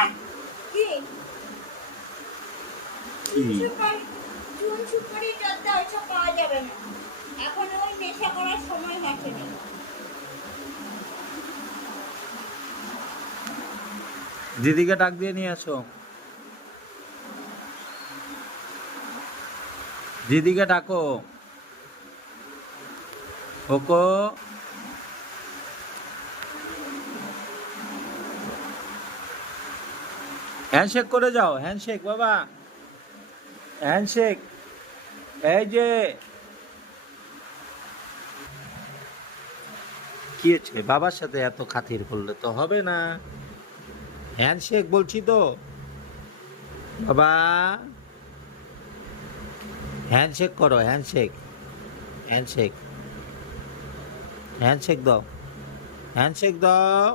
আর কি কি চুন সুপারি জর্দা ওইসব পাওয়া যাবে না, এখন ওই নেশা করার সময় হাতে নেই। দিদিকে ডাক দিয়ে নিয়ে আসো, দিদিকে ডাকো। ওকো হ্যান্ডশেক করে যাও, হ্যান্ডশেক বাবা, হ্যান্ডশেক। এই যে কি হচ্ছে, বাবার সাথে এত খাতির করলে তো হবে না। হ্যান্ডশেক বলছি তো বাবা, হ্যান্ডশেক করো, হ্যান্ডশেক, হ্যান্ডশেক, হ্যান্ডশেক দাও, হ্যান্ডশেক দাও।